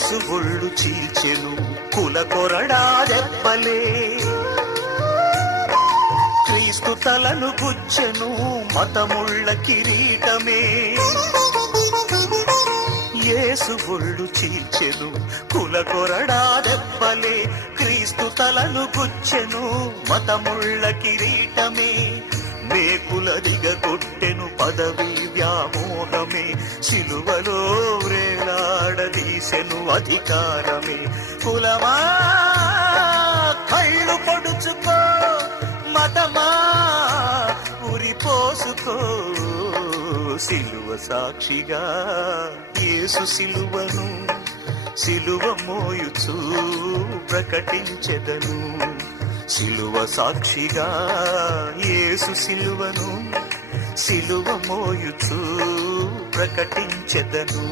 యేసు ఒళ్ళు చీల్చెను కుల కొరడా దెబ్బలే, క్రీస్తు తలను గుచ్చెను మతముళ్ళ కిరీటమే. యేసు ఒళ్ళు చీల్చెను కుల కొరడా దెబ్బలే, క్రీస్తు తలను గుచ్చెను మతముళ్ళ కిరీటమే. మేకుల దిగగొట్టెను పదవి వ్యామోహమే, సిలువలో వేలాడదీసెను అధికారమే. కులమా కళ్ళు పొడుచుకో, మతమా ఉరిపోసుకో, సిలువ సాక్షిగా యేసు సిలువను సిలువ మోయుచు ప్రకటించెదను. సిలువ సాక్షిగా యేసు సిలువను సిలువ మోయుచు ప్రకటించెదను.